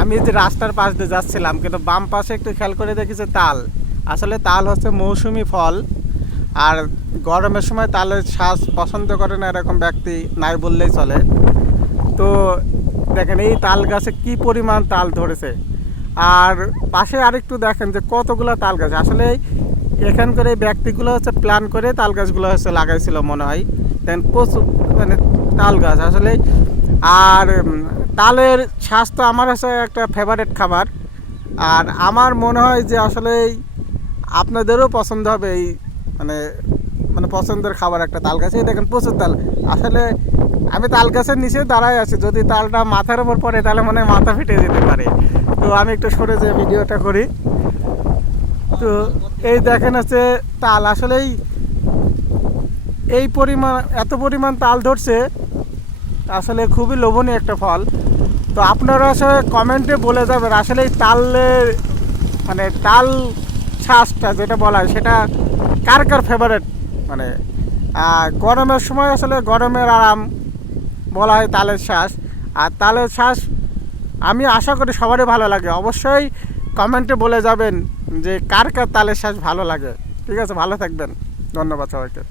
আমি যে রাস্তার পাশ দিয়ে যাচ্ছিলাম, কিন্তু বাম পাশে একটু খেয়াল করে দেখি যে তাল। আসলে তাল হচ্ছে মৌসুমি ফল, আর গরমের সময় তালের শ্বাস পছন্দ করে না এরকম ব্যক্তি নাই বললেই চলে। তো দেখেন এই তাল গাছে কি পরিমাণ তাল ধরেছে, আর পাশে আরেকটু দেখেন যে কতগুলো তাল গাছ। আসলে এখানকার এই ব্যক্তিগুলো হচ্ছে প্ল্যান করে তাল গাছগুলো হচ্ছে লাগাইছিল মনে হয়। দেখেন প্রচুর মানে তাল গাছ আসলে। আর তালের শ্বাস তো আমার হচ্ছে একটা ফেভারিট খাবার, আর আমার মনে হয় যে আসলে আপনাদেরও পছন্দ হবে এই মানে মানে পছন্দের খাবার একটা তাল গাছ। এই দেখেন প্রচুর তাল। আসলে আমি তাল গাছের নিচে দাঁড়ায় আছি, যদি তালটা মাথার উপর পড়ে তাহলে মনে হয় মাথা ফেটে যেতে পারে। তো আমি একটু সরে যে ভিডিওটা করি। তো এই দেখেন হচ্ছে তাল। আসলেই এই পরিমাণ এত পরিমাণ তাল ধরছে, আসলে খুবই লোভনীয় একটা ফল। তো আপনারা আসলে কমেন্টে বলে যাবেন আসলে এই তালের মানে তাল শ্বাসটা যেটা বলা হয় সেটা কার কার ফেভারেট। মানে গরমের সময় আসলে গরমের আরাম বলা হয় তালের শ্বাস। আর তালের শ্বাস আমি আশা করি সবারই ভালো লাগে। অবশ্যই কমেন্টে বলে যাবেন যে কার কার তালের শ্বাস ভালো লাগে। ঠিক আছে, ভালো থাকবেন। ধন্যবাদ সবাইকে।